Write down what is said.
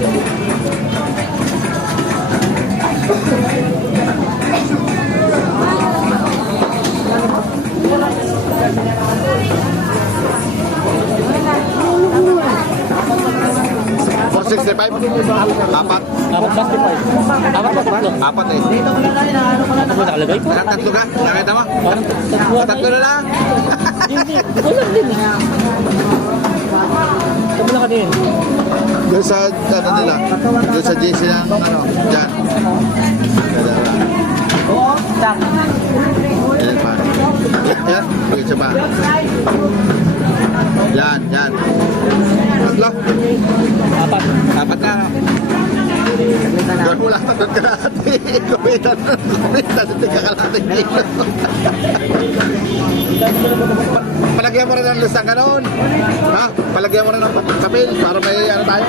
$465? Apat? Apat ba? Apat ba? Tatlo? Apat eh. Ano ba nakalagay po? Tatlo ka? Nakita mo? Parang tatlo. Tatlo na lang? Hindi. Wala din. Sabi lang ka din. Doon sa, ano nila? Doon sa JC ng, ano, dyan. Yan pa. Yan, isa pa. Yan, yan. Tatlo? Apat. Apat na. Gawin mo lang doon ka natin. Kumitan. Hindi ka kalating dito. Palagyan mo rin ng lusang ganoon. Ha? Palagyan mo rin ng papel para may ano tayo.